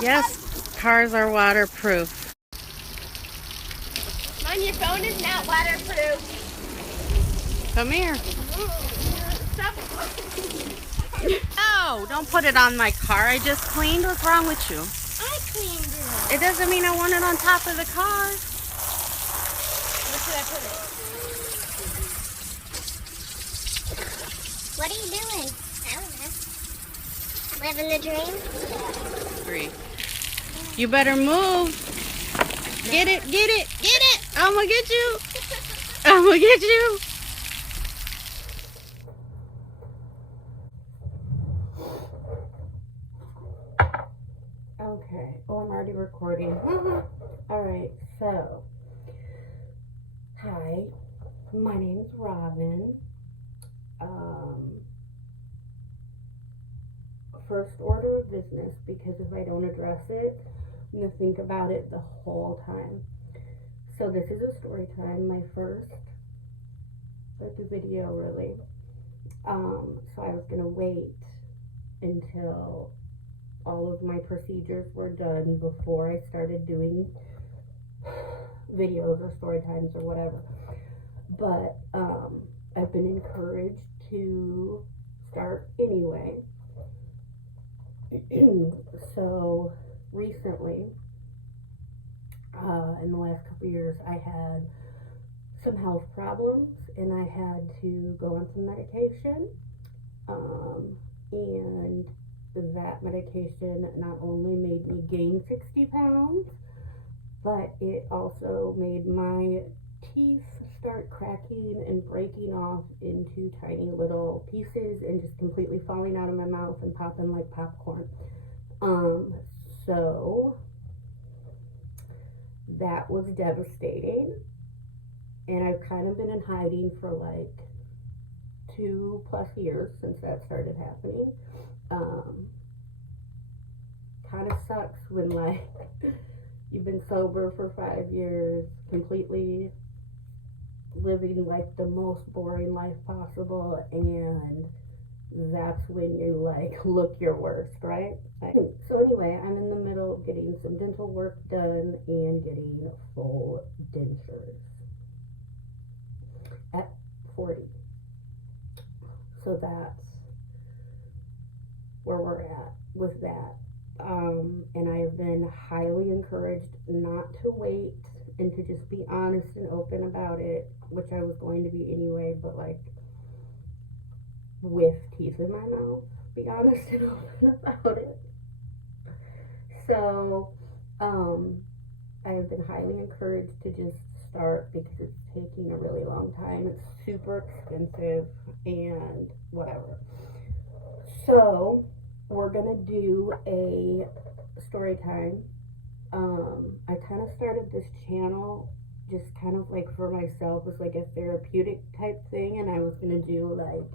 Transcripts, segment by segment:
Yes, cars are waterproof. Mom, your phone is not waterproof. Come here. Stop. No, don't put it on my car. I just cleaned. What's wrong with you? I cleaned it. It doesn't mean I want it on top of the car. Where should I put it? What are you doing? I don't know. Living the dream? 3. You better move. Get it, get it, get it. I'm gonna get you. I'm gonna get you. Okay. Oh, I'm already recording. All right. So, hi. My name's Robin. First order of business, because if I don't address it, I'm going to think about it the whole time. So this is a story time, my first video really. So I was going to wait until all of my procedures were done before I started doing videos or story times or whatever. But I've been encouraged to start anyway. So recently, in the last couple of years, I had some health problems and I had to go on some medication. And that medication not only made me gain 60 pounds, but it also made my teeth start cracking and breaking off into tiny little pieces and just completely falling out of my mouth and popping like popcorn. So that was devastating, and I've kind of been in hiding for like 2+ years since that started happening. Kind of sucks when like you've been sober for 5 years, completely living like the most boring life possible, and that's when you like look your worst, right? So anyway, I'm in the middle of getting some dental work done and getting full dentures at 40. So that's where we're at with that. And I have been highly encouraged not to wait and to just be honest and open about it, which I was going to be anyway, but like with teeth in my mouth, be honest and open about it. So I have been highly encouraged to just start because it's taking a really long time. It's super expensive and whatever. So we're gonna do a story time. I kind of started this channel just kind of like for myself as like a therapeutic type thing, and I was gonna do like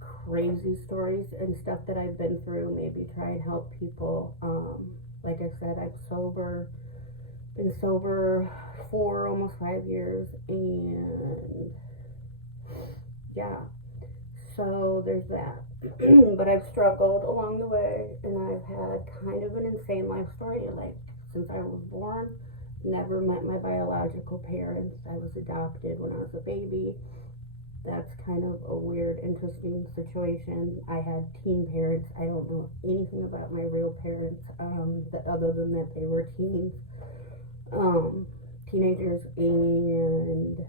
crazy stories and stuff that I've been through, maybe try and help people. Like I said, been sober for almost 5 years, and yeah, so there's that. But I've struggled along the way, and I've had kind of an insane life story. Like, since I was born, never met my biological parents. I was adopted when I was a baby. That's kind of a weird, interesting situation. I had teen parents. I don't know anything about my real parents, other than that they were teenagers, and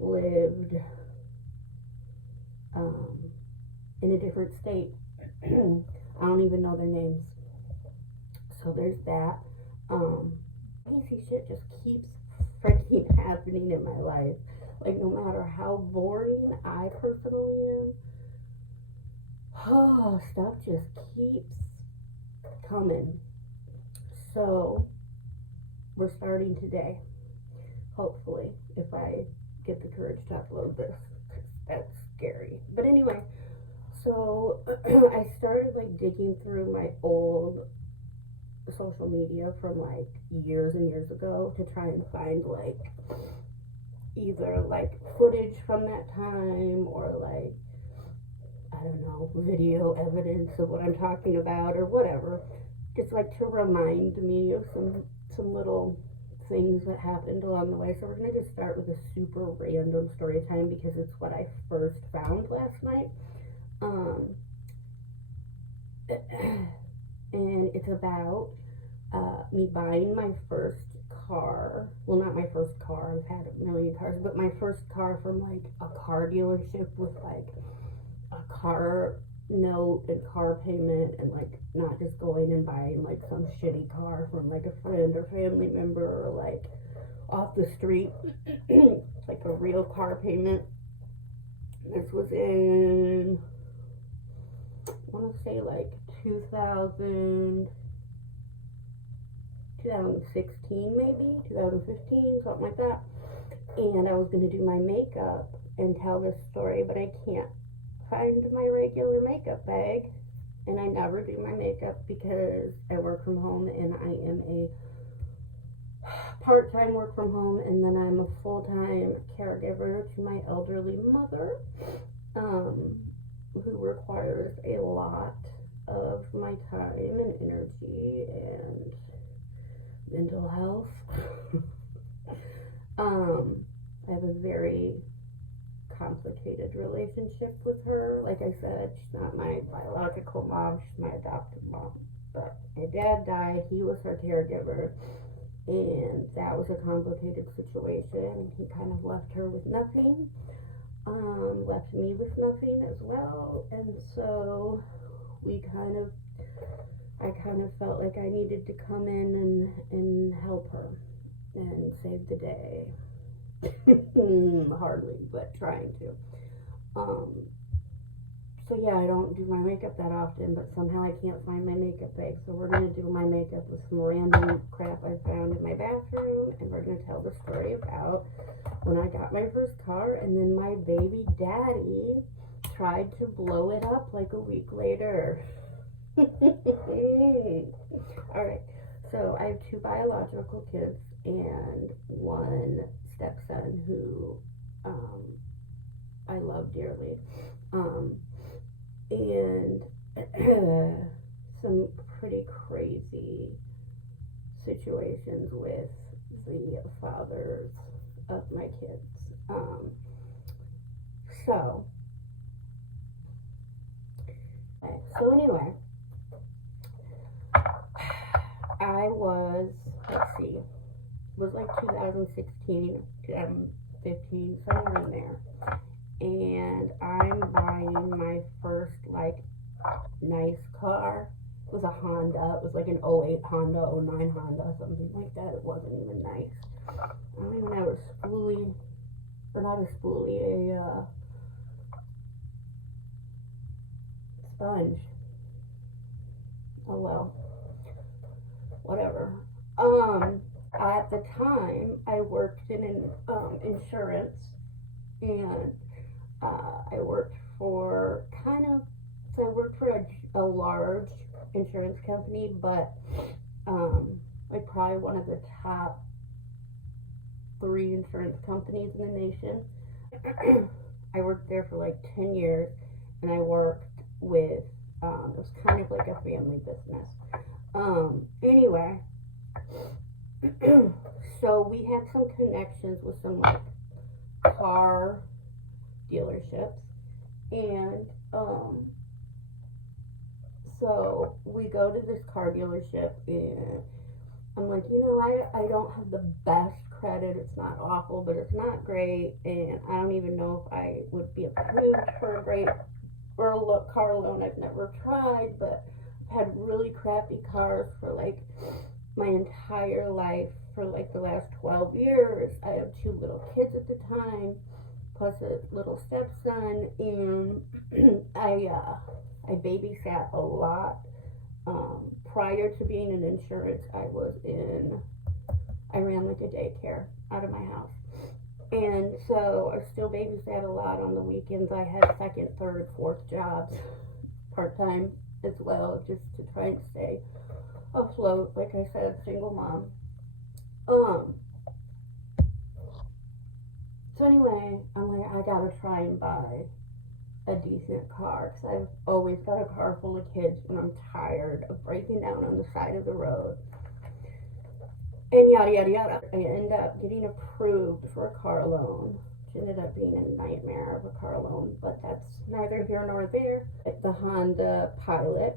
lived in a different state. I don't even know their names. So there's that. Crazy shit just keeps freaking happening in my life. Like, no matter how boring I personally am, stuff just keeps coming. So we're starting today, hopefully, if I get the courage to upload this. That's scary. But anyway, so I started like digging through my old social media from like years and years ago to try and find like either like footage from that time or like, I don't know, video evidence of what I'm talking about or whatever. Just like to remind me of some little things that happened along the way. So we're gonna just start with a super random story time because it's what I first found last night. And it's about me buying my first car. Well, not my first car, I've had a million cars, but my first car from like a car dealership with like a car note and car payment, and like not just going and buying like some shitty car from like a friend or family member or like off the street. Like a real car payment. This was in, I want to say like 2016 maybe, 2015, something like that. And I was going to do my makeup and tell this story, but I can't find my regular makeup bag. And I never do my makeup because I work from home, and I am a part-time work from home, and then I'm a full-time caregiver to my elderly mother, who requires a lot of my time and energy and mental health. I have a very complicated relationship with her. Like I said, she's not my biological mom, she's my adopted mom. But my dad died, he was her caregiver, and that was a complicated situation. He kind of left her with nothing, left me with nothing as well, and so I kind of felt like I needed to come in and help her and save the day. Hardly, but trying to. So yeah, I don't do my makeup that often, but somehow I can't find my makeup bag. So we're gonna do my makeup with some random crap I found in my bathroom, and we're gonna tell the story about when I got my first car, and then my baby daddy tried to blow it up like a week later. Alright, so I have 2 biological kids and 1 stepson who I love dearly. And some pretty crazy situations with the fathers of my kids. So anyway, I was, let's see, it was like 2016, 2015, somewhere in there. And I'm buying my first like nice car. It was a Honda. It was like an 08 Honda, 09 Honda, something like that. It wasn't even nice. I don't even have a spoolie, or not a spoolie, a sponge. Oh well, whatever. At the time, I worked in insurance, and I worked for a large insurance company, but like probably one of the top 3 insurance companies in the nation. I worked there for like 10 years, and I worked with, it was kind of like a family business. Anyway, so we had some connections with some like car dealerships, and so we go to this car dealership, and I'm like, I don't have the best credit. It's not awful, but it's not great, and I don't even know if I would be approved for a car loan. I've never tried, but I've had really crappy cars for like my entire life, for like the last 12 years. I have 2 little kids at the time, plus a little stepson, and I babysat a lot. Prior to being in insurance, I ran like a daycare out of my house. And so I still babysat a lot on the weekends. I had 2nd, 3rd, 4th jobs, part-time as well, just to try and stay afloat. Like I said, single mom. So anyway, I'm like, I gotta try and buy a decent car, because I've always got a car full of kids and I'm tired of breaking down on the side of the road. And yada yada yada. I end up getting approved for a car loan, which ended up being a nightmare of a car loan, but that's neither here nor there. The Honda Pilot,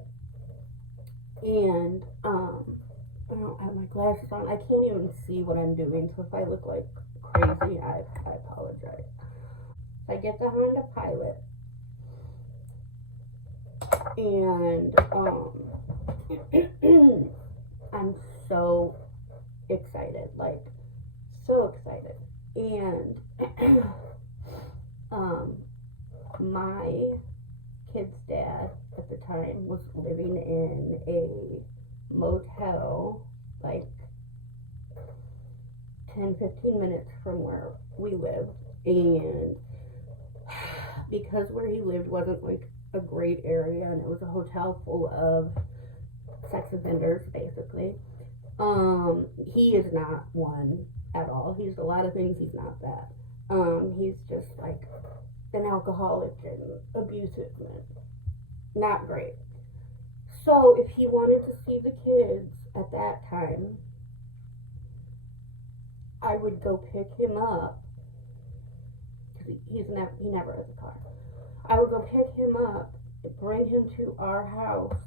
and I don't have my glasses on. I can't even see what I'm doing, so if I look like crazy, I apologize. I get the Honda Pilot, and I'm so excited, like so excited. And my kid's dad at the time was living in a motel like 10-15 minutes from where we lived, and because where he lived wasn't like a great area, and it was a hotel full of sex offenders basically. He is not one at all. He's a lot of things, he's not that. He's just like an alcoholic and abusive and not great. So if he wanted to see the kids at that time, I would go pick him up, because he never has a car. I would go pick him up, bring him to our house,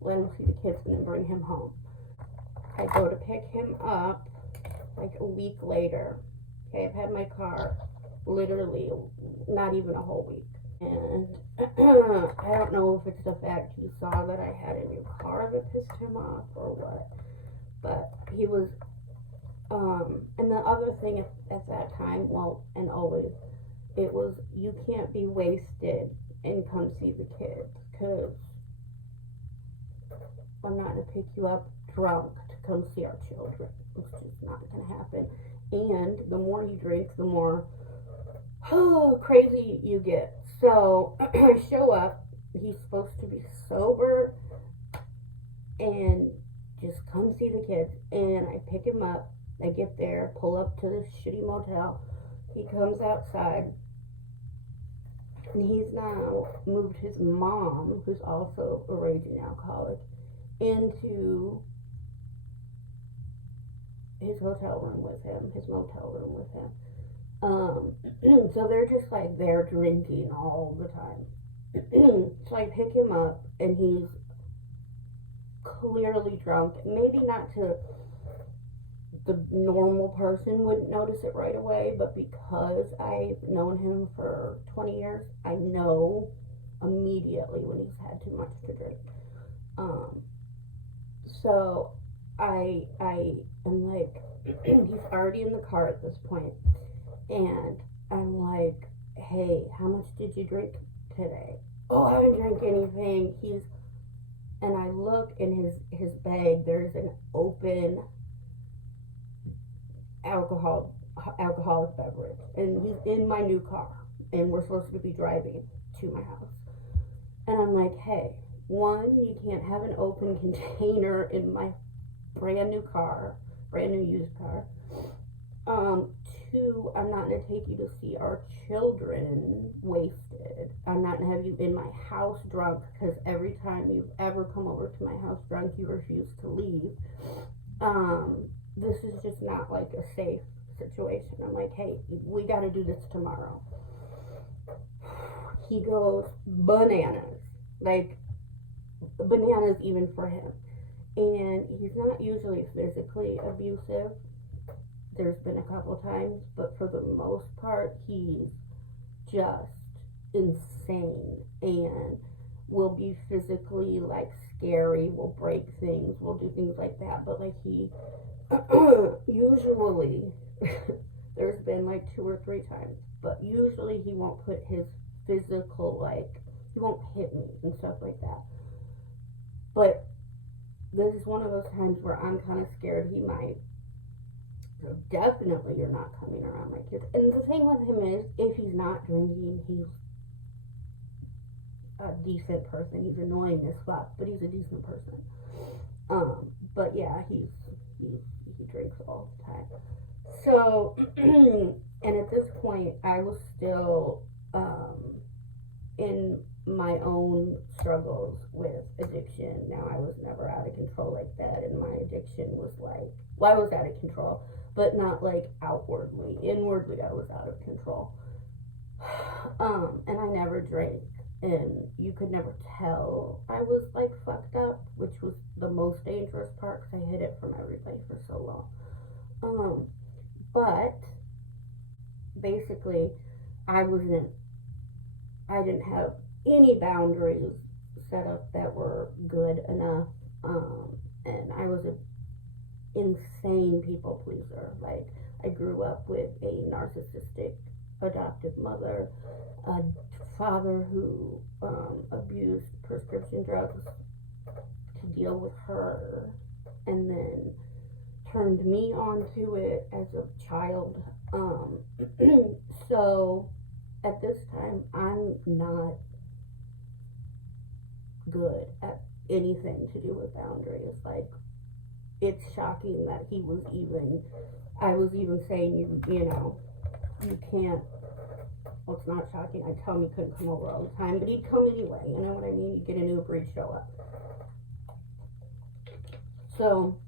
let him see the kids, and then bring him home. I go to pick him up like a week later. Okay, I've had my car literally not even a whole week. And I don't know if it's the fact he saw that I had a new car that pissed him off or what. But he was, and the other thing at that time, well, and always, it was, you can't be wasted and come see the kids, because I'm not going to pick you up drunk to come see our children. It's just not going to happen. And the more he drinks, the more crazy you get. So I show up. He's supposed to be sober and just come see the kids. And I pick him up. I get there, pull up to this shitty motel. He comes outside. And he's now moved his mom, who's also a raging alcoholic, into his hotel room with him, his motel room with him. So they're just like there drinking all the time. So I pick him up, and he's clearly drunk. Maybe not to the normal person wouldn't notice it right away, but because I've known him for 20 years, I know immediately when he's had too much to drink. So I am like, he's already in the car at this point, and I'm like, hey, how much did you drink today? Oh, I didn't drink anything. And I look in his bag, there's an open alcoholic beverage, and he's in my new car, and we're supposed to be driving to my house. And I'm like, hey, one, you can't have an open container in my brand new car, brand new used car. Two, I'm not going to take you to see our children wasted. I'm not going to have you in my house drunk, because every time you've ever come over to my house drunk, you refuse to leave. This is just not like a safe situation. I'm like, hey, we got to do this tomorrow. He goes bananas, like bananas even for him. And he's not usually physically abusive. There's been a couple times, but for the most part, he's just insane and will be physically like scary, will break things, will do things like that. But like he usually there's been like 2 or 3 times, but usually he won't put his physical, like he won't hit me and stuff like that. But this is one of those times where I'm kind of scared he might. So definitely you're not coming around my kids. And the thing with him is, if he's not drinking, he's a decent person. He's annoying as fuck, but he's a decent person. But yeah, he drinks all the time. So, and at this point, I was still in my own struggles with addiction. Now, I was never out of control like that, and my addiction was like, well, I was out of control, but not like outwardly. Inwardly, I was out of control. And I never drank, and you could never tell I was like fucked up, which was the most dangerous part because I hid it from everybody for so long. But basically, I didn't have any boundaries set up that were good enough, and I was an insane people pleaser. Like, I grew up with a narcissistic adoptive mother, a father who abused prescription drugs to deal with her, and then turned me onto it as a child. So at this time, I'm not good at anything to do with boundaries. Like, it's shocking that I was even saying, you know, you can't, well, it's not shocking. I tell him he couldn't come over all the time, but he'd come anyway, you know what I mean? You'd get an Uber, he'd show up. So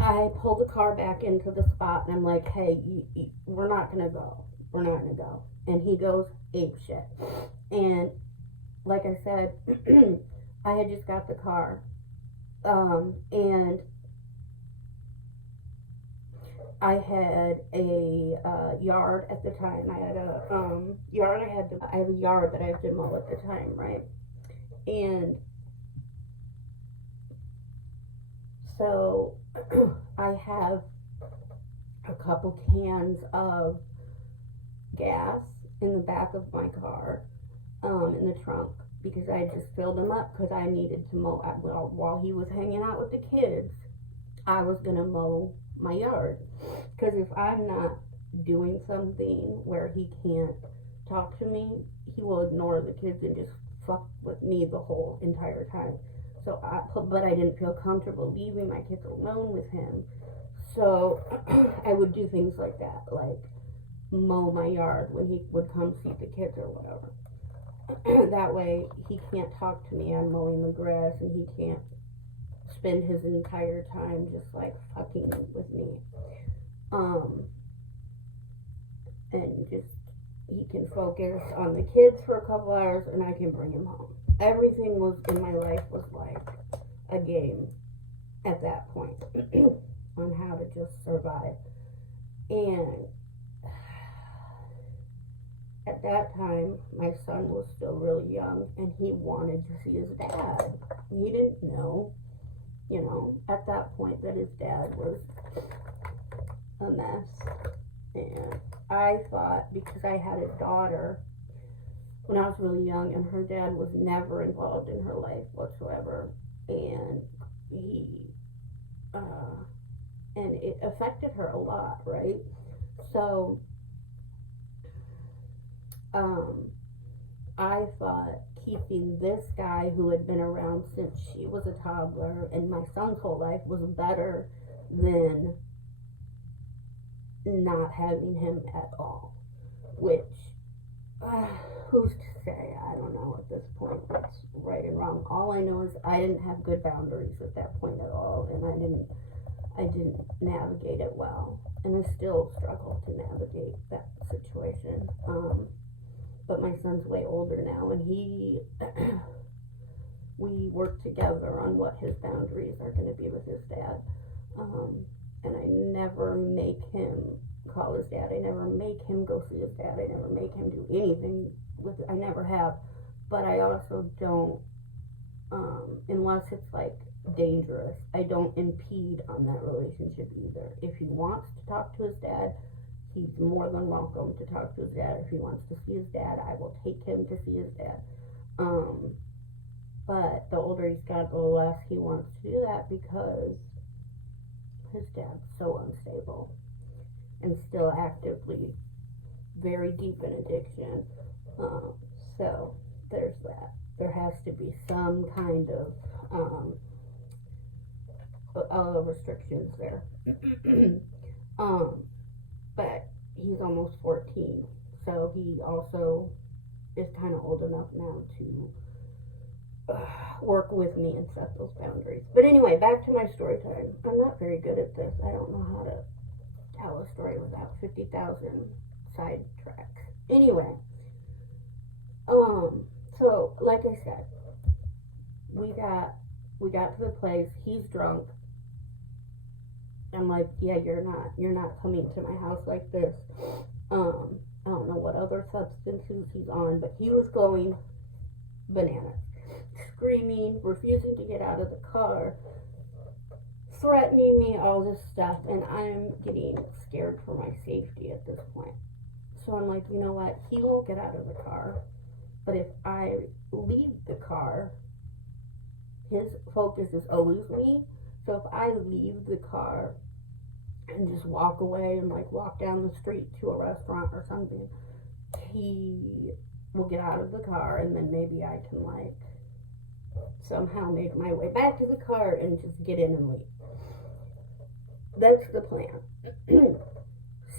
I pull the car back into the spot, and I'm like, hey, we're not gonna go. And he goes ape shit. And like I said, I had just got the car, and I had a yard at the time. I had a yard. I have a yard that I had to mow at the time, right? And so I have a couple cans of gas in the back of my car, in the trunk, because I just filled them up because I needed to mow. While he was hanging out with the kids, I was gonna mow my yard, because if I'm not doing something where he can't talk to me, he will ignore the kids and just fuck with me the whole entire time. So but I didn't feel comfortable leaving my kids alone with him, so I would do things like that, like mow my yard when he would come see the kids or whatever. That way he can't talk to me. I'm mowing the grass, and he can't spend his entire time just like fucking with me. And just, he can focus on the kids for a couple hours, and I can bring him home. Everything was in my life was like a game at that point on how to just survive. And at that time, my son was still really young, and he wanted to see his dad. He didn't know, you know, at that point that his dad was a mess. And I thought, because I had a daughter when I was really young, and her dad was never involved in her life whatsoever, and and it affected her a lot, right? So I thought keeping this guy who had been around since she was a toddler and my son's whole life was better than not having him at all. Which, who's to say? I don't know at this point what's right and wrong. All I know is I didn't have good boundaries at that point at all, and I didn't navigate it well, and I still struggle to navigate that situation. But my son's way older now, and we work together on what his boundaries are going to be with his dad. And I never make him call his dad. I never make him go see his dad. I never make him do anything with it. I never have. But I also don't, unless it's like dangerous, I don't impede on that relationship either. If he wants to talk to his dad, he's more than welcome to talk to his dad. If he wants to see his dad, I will take him to see his dad. But the older he's got, the less he wants to do that, because his dad's so unstable and still actively very deep in addiction. So there's that. There has to be some kind of restrictions there. But he's almost 14, So he also is kind of old enough now to work with me and set those boundaries. But anyway, back to my story time. I'm not very good at this. I don't know how to tell a story without 50,000 sidetracks. Anyway, so like I said, we got to the place. He's drunk. I'm like, yeah, you're not coming to my house like this. I don't know what other substances he's on, but he was going bananas, screaming, refusing to get out of the car, threatening me, all this stuff, and I'm getting scared for my safety at this point. So I'm like, you know what? He won't get out of the car, but if I leave the car, his focus is always me. So if I leave the car and just walk away and like walk down the street to a restaurant or something, he will get out of the car, and then maybe I can like somehow make my way back to the car and just get in and leave. That's the plan.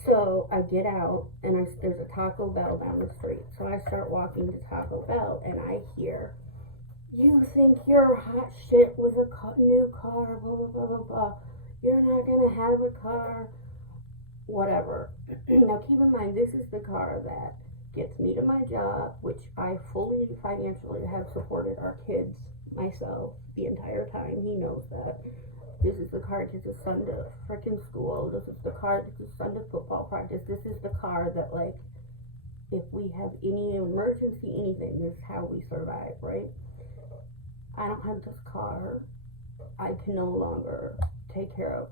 So I get out, and there's a Taco Bell down the street. So I start walking to Taco Bell, and I hear, "You think you're hot shit with a new car, blah, blah, blah, blah, blah. You're not going to have a car," whatever. Now keep in mind, this is the car that gets me to my job, which I fully financially have supported our kids, myself, the entire time. He knows that. This is the car that gets his son to freaking school. This is the car that gets his son to football practice. This is the car that, like, if we have any emergency, anything, this is how we survive, right? I don't have this car. I can no longer take care of,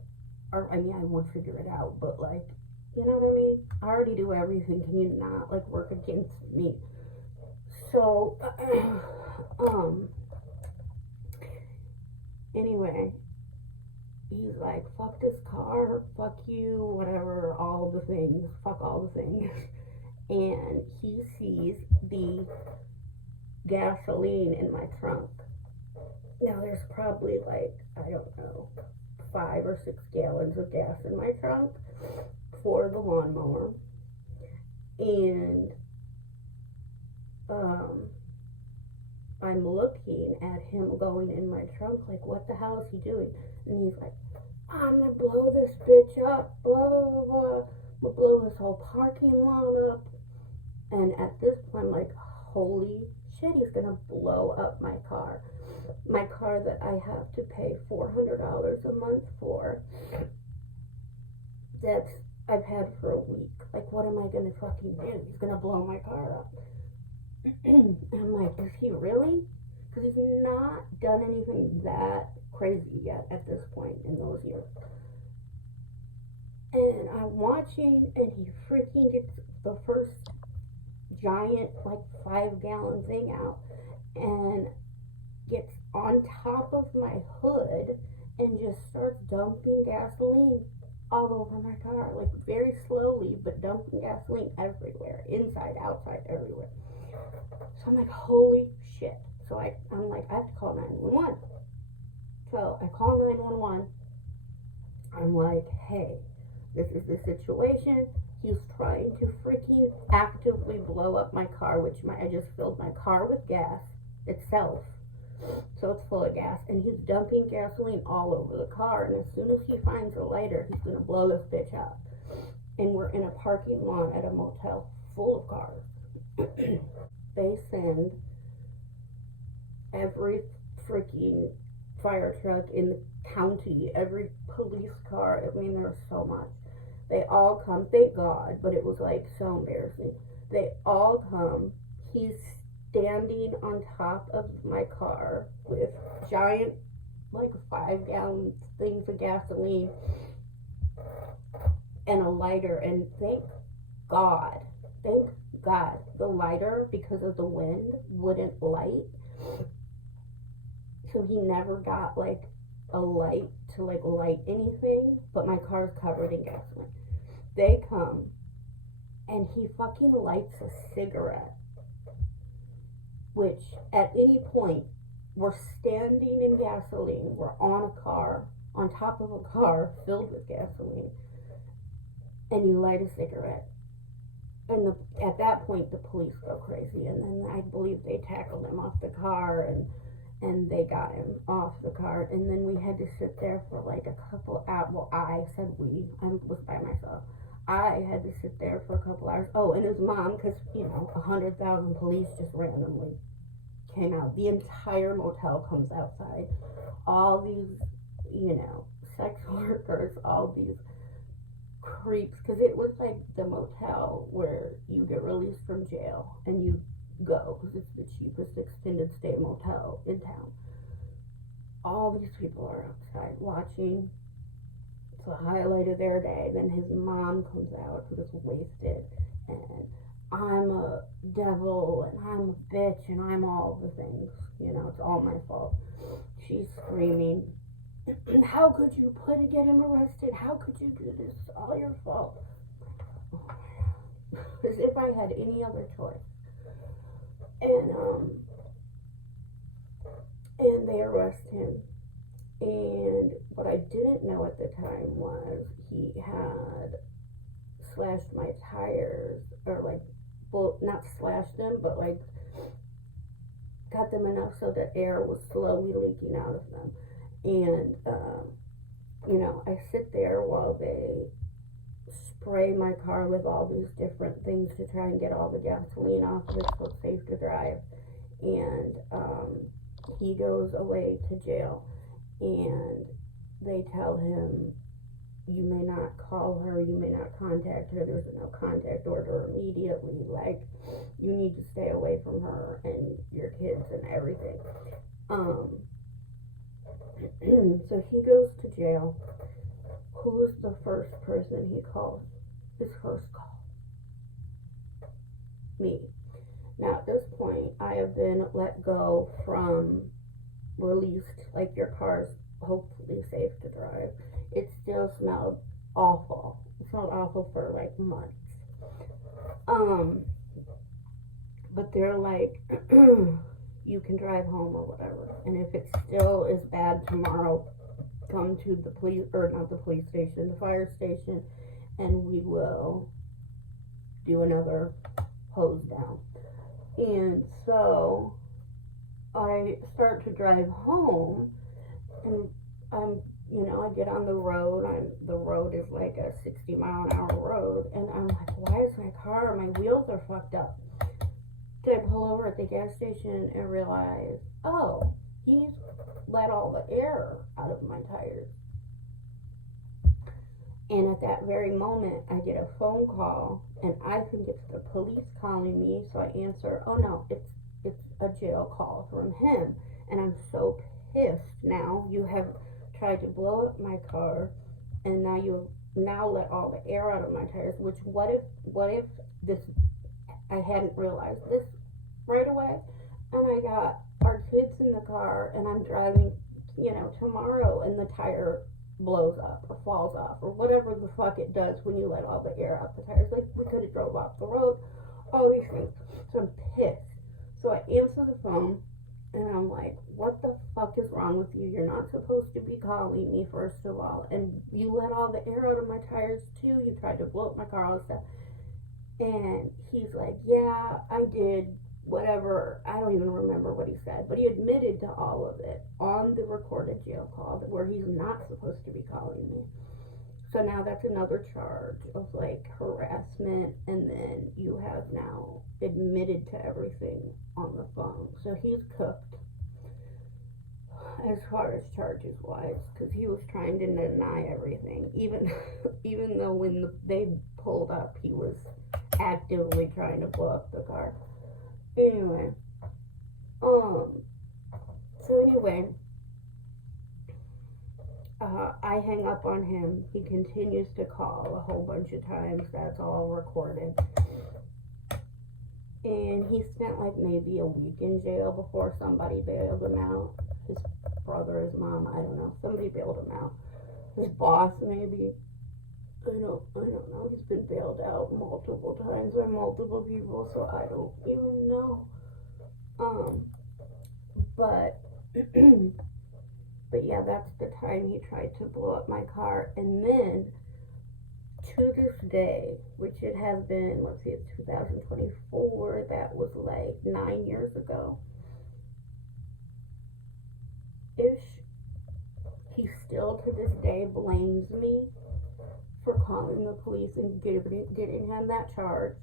or, I mean, I would figure it out, but, like, you know what I mean? I already do everything. Can you not, like, work against me? So, anyway, he's like, fuck this car, fuck you, whatever, all the things, fuck all the things. And he sees the gasoline in my trunk. Now there's probably like, I don't know, 5 or 6 gallons of gas in my trunk for the lawnmower. And I'm looking at him going in my trunk like, what the hell is he doing? And he's like, I'm gonna blow this bitch up, blah, blah, blah, blah. We'll blow this whole parking lot up. And at this point, I'm like, holy shit, he's gonna blow up my car. My car that I have to pay $400 a month for. That's, I've had for a week. Like, what am I gonna fucking do? He's gonna blow my car up. And I'm like, is he really? Because he's not done anything that crazy yet at this point in those years. And I'm watching, and he freaking gets the first giant, like, 5-gallon thing out, and gets on top of my hood, and just starts dumping gasoline all over my car, like, very slowly, but dumping gasoline everywhere, inside, outside, everywhere. So I'm like, holy shit. So I'm like, I have to call 911. So I call 911. I'm like, hey, this is the situation. He's trying to freaking actively blow up my car, which I just filled my car with gas itself. So it's full of gas. And he's dumping gasoline all over the car. And as soon as he finds a lighter, he's going to blow this bitch up. And we're in a parking lot at a motel full of cars. They send every freaking fire truck in the county, every police car. I mean, there's so much. They all come, thank God, but it was like so embarrassing. They all come. He's standing on top of my car with giant, like, 5-gallon things of gasoline and a lighter. And thank God, the lighter, because of the wind, wouldn't light. So he never got, like, a light to, like, light anything, but my car's covered in gasoline. They come, and he fucking lights a cigarette, which, at any point, we're standing in gasoline, we're on a car, on top of a car filled with gasoline, and you light a cigarette. and at that point the police go crazy, and then I believe they tackled him off the car, and they got him off the car, and then we had to sit there for like a couple hours. Well, I said we. I was by myself. I had to sit there for a couple hours. Oh, and his mom, because 100,000 police just randomly came out. The entire motel comes outside. All these, sex workers, all these creeps, because it was like the motel where you get released from jail and you go, because it's the cheapest extended stay motel in town. All these people are outside watching. It's the highlight of their day. Then his mom comes out, who is wasted, and I'm a devil, and I'm a bitch, and I'm all the things. It's all my fault. She's screaming, how could you get him arrested? How could you do this? It's all your fault. Oh my God. As if I had any other choice. And they arrest him. And what I didn't know at the time was he had slashed my tires, or like, well, not slashed them, but like got them enough so that air was slowly leaking out of them. And, I sit there while they spray my car with all these different things to try and get all the gasoline off of it so it's safe to drive. And he goes away to jail, and they tell him, you may not call her, you may not contact her, there's a no contact order immediately, like, you need to stay away from her and your kids and everything. So he goes to jail. Who's the first person he calls? His first call. Me. Now at this point, I have been let go from released, like your car's hopefully safe to drive. It still smelled awful. It smelled awful for like months. But they're like, you can drive home or whatever. And if it still is bad tomorrow, come to the police, or not the police station, the fire station, and we will do another hose down. And so I start to drive home, and I get on the road. The road is like a 60-mile-an-hour road, and I'm like, why is my wheels are fucked up? I pull over at the gas station and realize, oh, he's let all the air out of my tires. And at that very moment, I get a phone call, and I think it's the police calling me, so I answer, oh no, it's a jail call from him. And I'm so pissed now. You have tried to blow up my car, and now you have let all the air out of my tires, which what if this, I hadn't realized this right away, and I got our kids in the car, and I'm driving, tomorrow, and the tire blows up or falls off or whatever the fuck it does when you let all the air out the tires. Like, we could have drove off the road, all these things. So I'm pissed. So I answer the phone, and I'm like, what the fuck is wrong with you? You're not supposed to be calling me, first of all, and you let all the air out of my tires too. You tried to blow up my car, all this stuff. And he's like, yeah, I did, whatever. I don't even remember what he said, but he admitted to all of it on the recorded jail call, where he's not supposed to be calling me. So now that's another charge of like harassment, and then you have now admitted to everything on the phone. So he's cooked as far as charges wise, because he was trying to deny everything, even though when they pulled up, he was actively trying to blow up the car. Anyway, I hang up on him. He continues to call a whole bunch of times. That's all recorded. And he spent like maybe a week in jail before somebody bailed him out. His brother, his mom, I don't know. Somebody bailed him out. His boss, maybe. I don't know. He's been bailed out multiple times by multiple people, so I don't even know. But yeah, that's the time he tried to blow up my car. And then to this day, which it has been, let's see, it's 2024, that was like 9 years ago, ish, he still to this day blames me for calling the police and getting him that charge,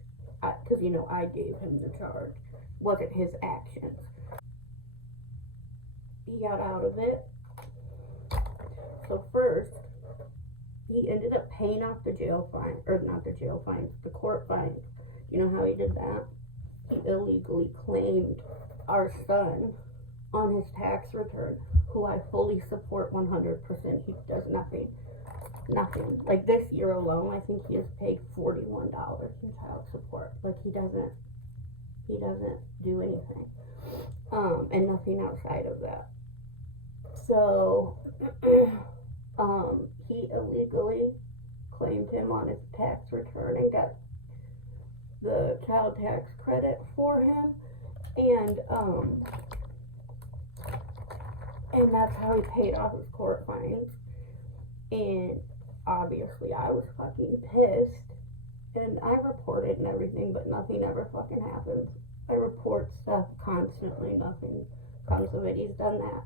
because, you know, I gave him the charge. Wasn't his actions. He got out of it. So first, he ended up paying off the jail fine, or not the jail fines, the court fines. You know how he did that? He illegally claimed our son on his tax return, who I fully support 100%. He does nothing. Like this year alone, I think he has paid $41 in child support. Like he doesn't do anything. And nothing outside of that. So, he illegally claimed him on his tax return and got the child tax credit for him, and that's how he paid off his court fines. And obviously I was fucking pissed, and I reported and everything, but nothing ever fucking happens. I report stuff constantly, nothing comes of it. He's done that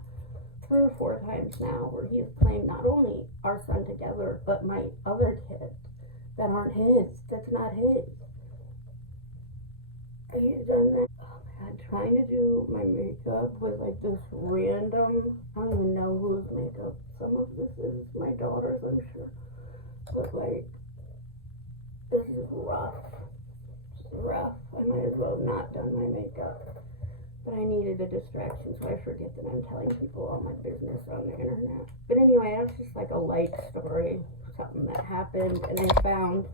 3 or 4 times now, where he has claimed not only our son together, but my other kids that aren't his, that's not his. And he's done that. Oh my God, trying to do my makeup with like this random, I don't even know whose makeup. Some of this is my daughter's, I'm sure. But like, this is rough. It's rough. I might as well have not done my makeup. But I needed a distraction, so I forget that I'm telling people all my business on the internet. But anyway, that's just like a light story, something that happened, and I found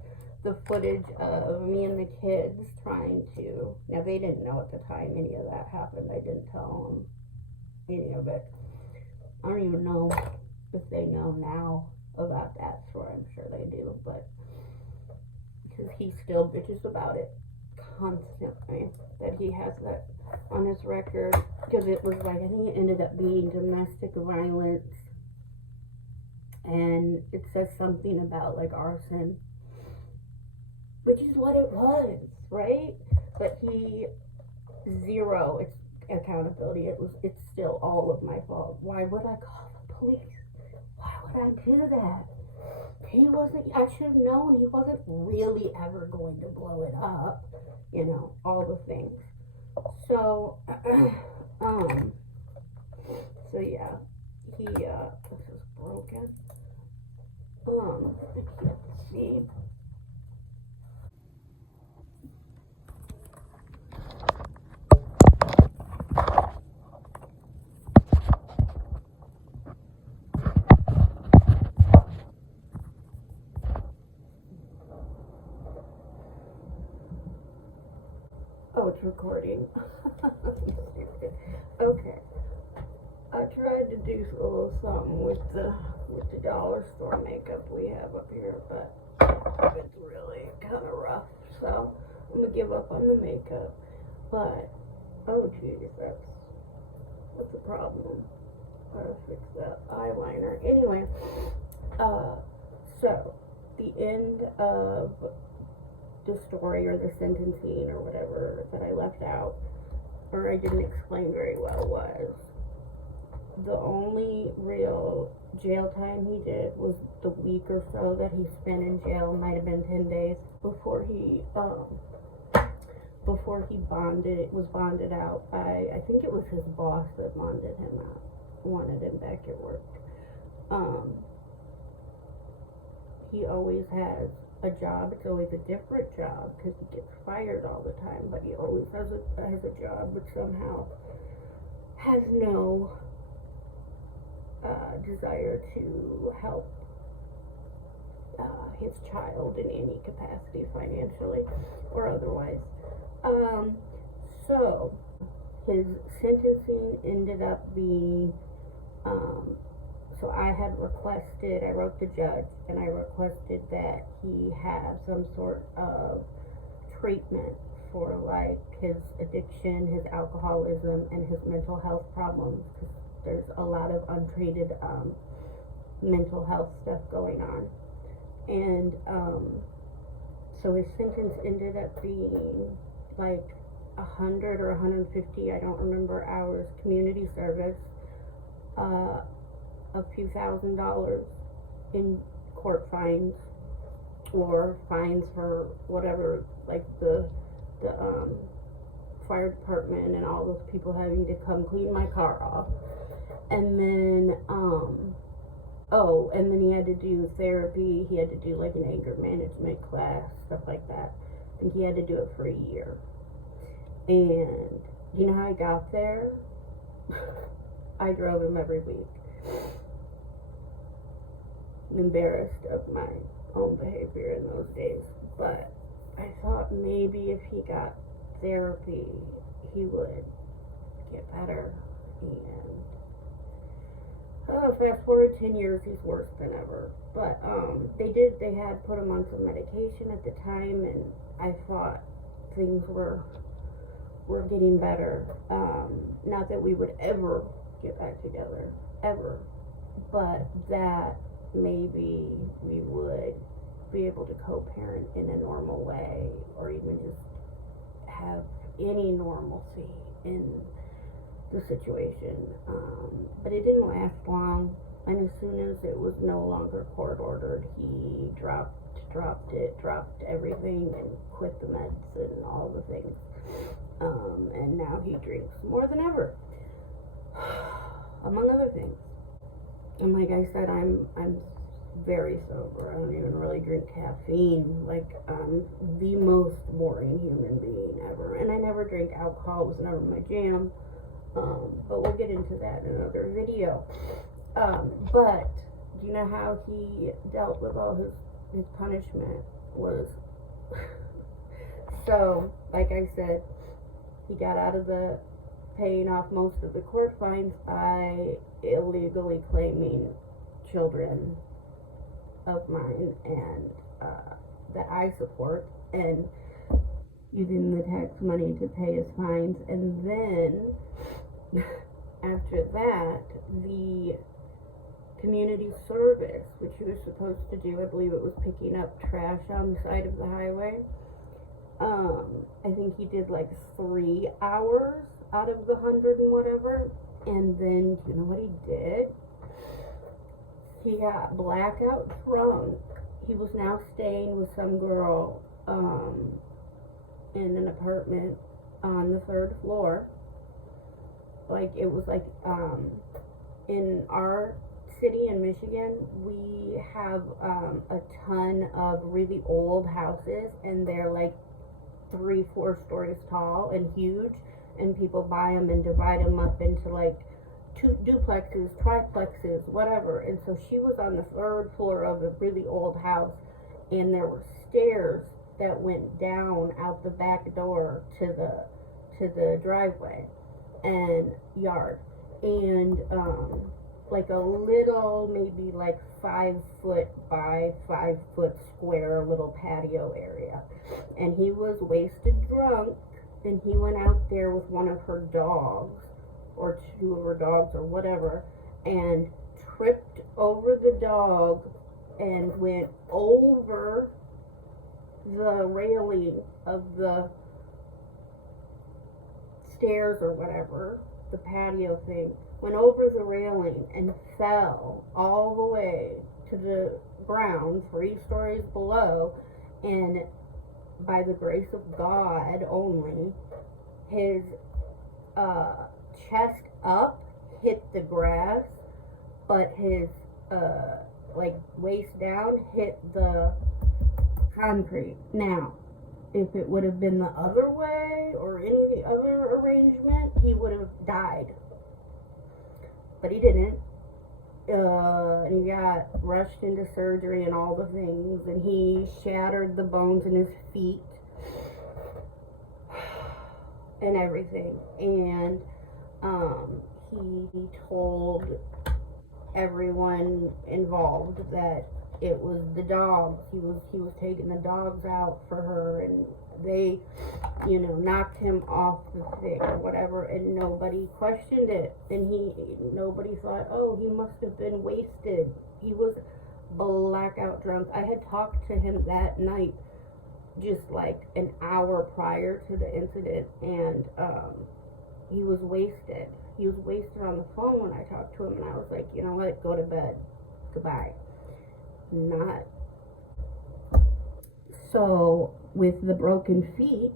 the footage of me and the kids trying to, now they didn't know at the time any of that happened. I didn't tell them any of it. I don't even know if they know now about that story. I'm sure they do, but because he still bitches about it constantly, that he has that on his record, because it was like, I think it ended up being domestic violence, and it says something about like arson, which is what it was, right? But he, zero accountability. It's still all of my fault. Why would I call the police? Why would I do that? I should have known he wasn't really ever going to blow it up, you know, all the things. So, so yeah, this is broken. I can't see. Oh, it's recording. Okay. I tried to do a little something with the dollar store makeup we have up here, but it's really kind of rough. So I'm gonna give up on the makeup. But oh geez, what's the problem? Gotta fix that eyeliner. Anyway, so the end of the story, or the sentencing, or whatever that I left out, or I didn't explain very well, was the only real jail time he did was the week or so that he spent in jail. Might have been 10 days before he was bonded out by, I think it was his boss that bonded him out, wanted him back at work. He always has a job. It's always a different job because he gets fired all the time, but he always has a job, but somehow has no desire to help his child in any capacity, financially or otherwise. So his sentencing ended up being, so I wrote the judge, and I requested that he have some sort of treatment for like his addiction, his alcoholism, and his mental health problems, because there's a lot of untreated mental health stuff going on. And so his sentence ended up being like 100 or 150, I don't remember, hours community service, a few $1,000s in court fines, or fines for whatever, like the fire department and all those people having to come clean my car off. And then and then he had to do therapy. He had to do like an anger management class, stuff like that. I think he had to do it for a year. And do you know how I got there? I drove him every week. I'm embarrassed of my own behavior in those days, but I thought maybe if he got therapy, he would get better. And fast forward 10 years, he's worse than ever. But they had put him on some medication at the time, and I thought things were getting better. Not that we would ever get back together, ever, but that maybe we would be able to co-parent in a normal way, or even just have any normalcy in the situation. But it didn't last long, and as soon as it was no longer court ordered, he dropped everything and quit the meds and all the things. And now he drinks more than ever, among other things. And like I said, I'm very sober. I don't even really drink caffeine. Like, I'm the most boring human being ever. And I never drank alcohol. It was never my jam. But we'll get into that in another video. But do you know how he dealt with all his punishment was? So, like I said, he got out of the paying off most of the court fines by illegally claiming children of mine and that I support, and using the tax money to pay his fines. And then after that, the community service, which he was supposed to do, I believe it was picking up trash on the side of the highway, I think he did like 3 hours out of the 100 and whatever. And then, do you know what he did? He got blackout drunk. He was now staying with some girl in an apartment on the 3rd floor. Like, it was like, in our city in Michigan, we have a ton of really old houses, and they're like 3-4 stories tall and huge, and people buy them and divide them up into like duplexes, triplexes, whatever. And so she was on the 3rd floor of a really old house, and there were stairs that went down out the back door to the driveway and yard, and like a little, maybe like 5 foot by 5 foot square little patio area. And he was wasted drunk, and he went out there with one of her dogs, or 2 of her dogs, or whatever, and tripped over the dog and went over the railing of the stairs or whatever, the patio thing, went over the railing and fell all the way to the ground 3 stories below. And by the grace of God only, his chest up hit the grass, but his like waist down hit the concrete. Now, if it would have been the other way or any other arrangement, he would have died. But he didn't. And he got rushed into surgery and all the things, and he shattered the bones in his feet and everything. And he told everyone involved that it was the dogs. He was taking the dogs out for her, and they, knocked him off the thing or whatever, and nobody questioned it. And nobody thought, oh, he must have been wasted. He was blackout drunk. I had talked to him that night, just like an hour prior to the incident, and he was wasted. He was wasted on the phone when I talked to him, and I was like, you know what, go to bed. Goodbye. Not. So, with the broken feet,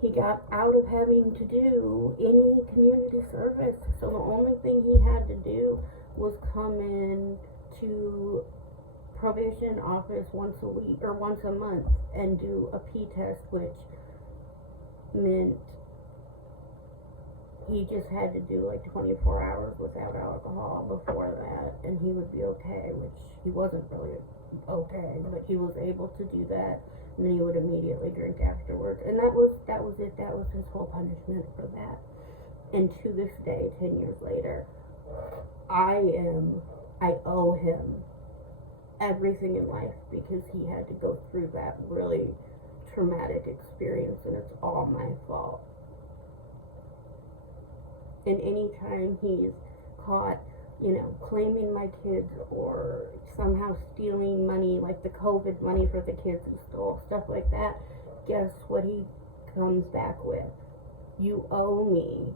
he got out of having to do any community service. So the only thing he had to do was come in to probation office once a week or once a month and do a P test, which meant he just had to do like 24 hours without alcohol before that, and he would be okay, which he wasn't really okay, but he was able to do that, and then he would immediately drink afterwards, and that was it. That was his whole punishment for that. And to this day, 10 years later, I owe him everything in life because he had to go through that really traumatic experience, and it's all my fault. And anytime he's caught, claiming my kids or somehow stealing money, like the COVID money for the kids he stole, stuff like that, guess what he comes back with? You owe me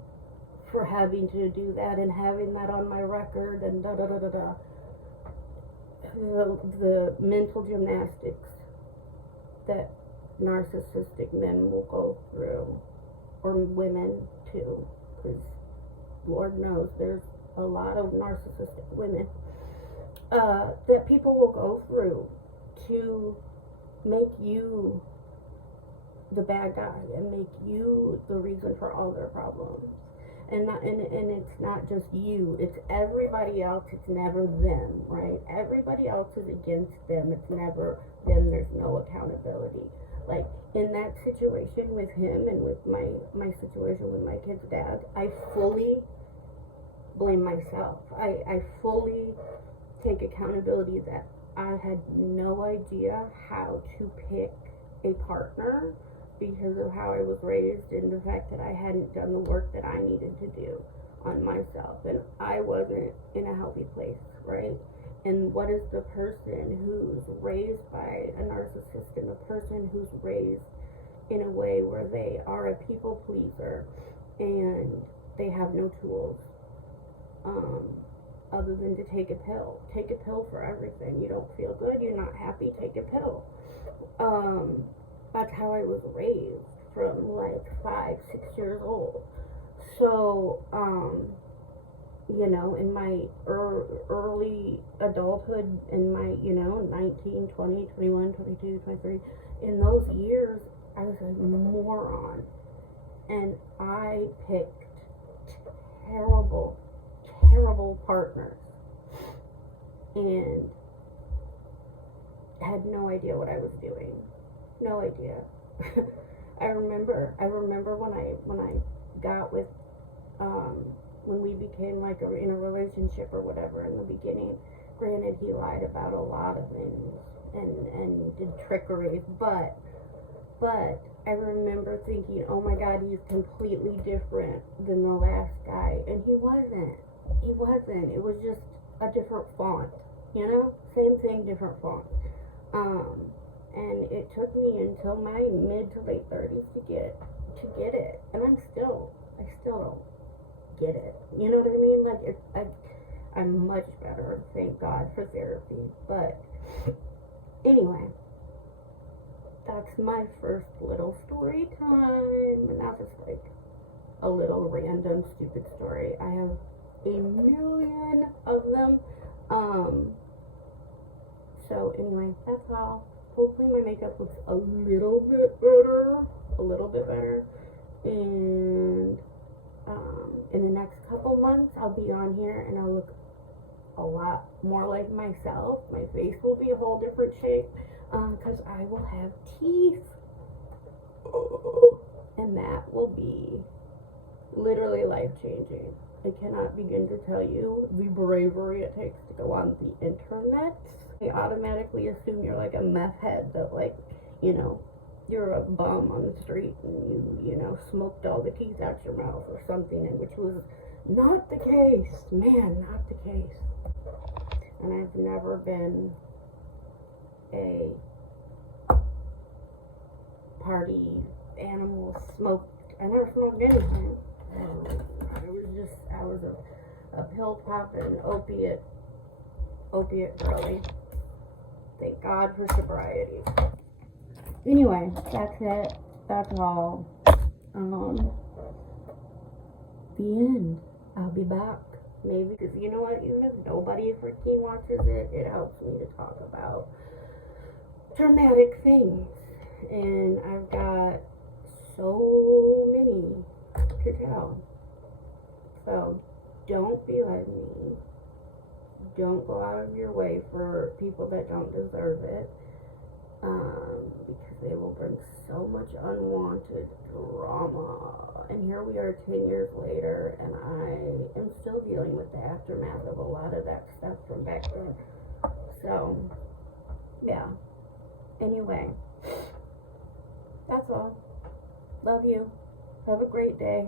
for having to do that and having that on my record and da-da-da-da-da. The mental gymnastics that narcissistic men will go through, or women too, because Lord knows there's a lot of narcissistic women that people will go through to make you the bad guy and make you the reason for all their problems. And it's not just you, it's everybody else. It's never them, right? Everybody else is against them. It's never them. There's no accountability. Like in that situation with him and with my situation with my kid's dad, I fully blame myself. I fully take accountability that I had no idea how to pick a partner because of how I was raised and the fact that I hadn't done the work that I needed to do on myself, and I wasn't in a healthy place, right? And what is the person who's raised by a narcissist and the person who's raised in a way where they are a people pleaser and they have no tools other than to take a pill. Take a pill for everything. You don't feel good, you're not happy, take a pill. That's how I was raised from like 5-6 years old. So, in my early adulthood, in my, 19, 20, 21, 22, 23, in those years, I was a moron. And I picked terrible partners. And had no idea what I was doing. No idea. I remember when I got with, when we became like in a relationship or whatever in the beginning. Granted, he lied about a lot of things and did trickery, but I remember thinking, oh my God, he's completely different than the last guy, and he wasn't. It was just a different font, same thing, different font. And it took me until my mid to late 30s to get it, and I still don't get it. You know what I mean? Like I'm much better, thank God for therapy. But anyway, that's my first little story time, and that's just like a little random stupid story. I have a million of them. So anyway, that's all. Hopefully my makeup looks a little bit better, and in the next couple months I'll be on here and I'll look a lot more like myself. My face will be a whole different shape, because I will have teeth, and that will be literally life-changing. I cannot begin to tell you the bravery it takes to go on the internet. They automatically assume you're like a meth head, that like, you're a bum on the street and you smoked all the teeth out your mouth or something, and which was not the case. Man, not the case. And I've never been a party animal smoked. I never smoked anything. I was a pill popping opiate girly. Thank God for sobriety. Anyway, that's it. That's all. The end. I'll be back. Maybe, because you know what? Even if nobody freaking watches it, it helps me to talk about traumatic things. And I've got so many to tell. So, don't be like me. Don't go out of your way for people that don't deserve it. Because they will bring so much unwanted drama. And here we are 10 years later, and I am still dealing with the aftermath of a lot of that stuff from back then. So, yeah. Anyway, that's all. Love you. Have a great day.